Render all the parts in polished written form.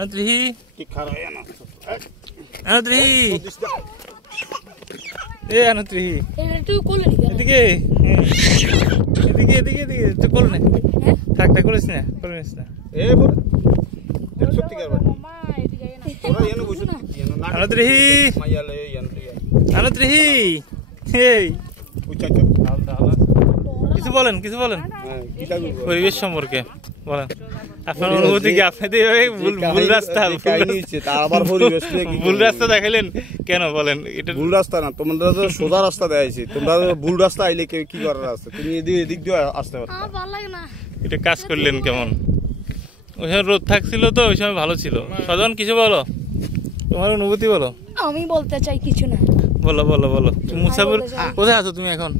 আনত্রিহি আনত্রিহি এ আনত্রিহি এদিকে এদিকে এদিকে এদিকে তুই কোল নে থাক থাক করিস না করিস না আনত্রিহি আনত্রিহি এই কিছু বলেন কিছু বলেন পরিবেশ সম্পর্কে বলেন আপনার অনুভূতি কি? আপনি ভুল রাস্তা দেখালেন কেন বলেন? এটা ভুল রাস্তা না, তোমরা তো সোজা রাস্তা দেখাইছি, তোমরা ভুল রাস্তা আইলে কি করার আছে? তুমি এদিক দিয়ে আসতে পারো। এটা কাজ করলেন কেমন? ওই সময় রোদ থাকছিল তো, ওই সময় ভালো ছিল। সজন কিছু বলো, তোমার অনুভূতি বলো। আমি বলতে চাই কিছু না। বলো বলো বলো। মুসাফির কোথায় আছো তুমি এখন?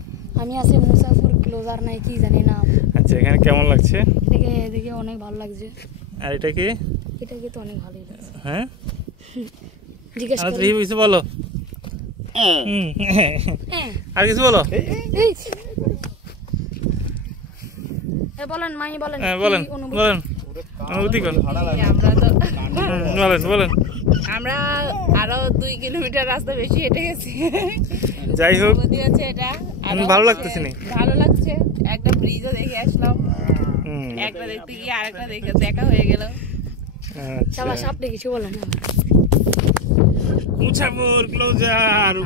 আমি আছি মুসাফির ক্লোজার নাই কি জানি না। আচ্ছা, এখানে কেমন লাগছে? এদিকে অনেক ভালো লাগছে। আর এটা কি? এটা কি তো অনেক ভালোই লাগছে। হ্যাঁ জিজ্ঞেস করো। তুমি কিছু বলো। আর কিছু বলো। বলেন মাই বলেন। হ্যাঁ বলেন বলেন অনুভূতি কোন? বলেন বলেন। আমরা আরো 2 কিলোমিটার রাস্তা বেশি হেঁটে গেছি। যাই হোক এটা ভালো লাগতেছে নি? ভালো লাগছে। একটা ব্রিজও দেখে আসলাম, একটা দেখতে গিয়ে আরেকটা দেখা হয়ে গেল। আচ্ছা আপনি কিছু বলেন। মুসাফির ক্লোজার।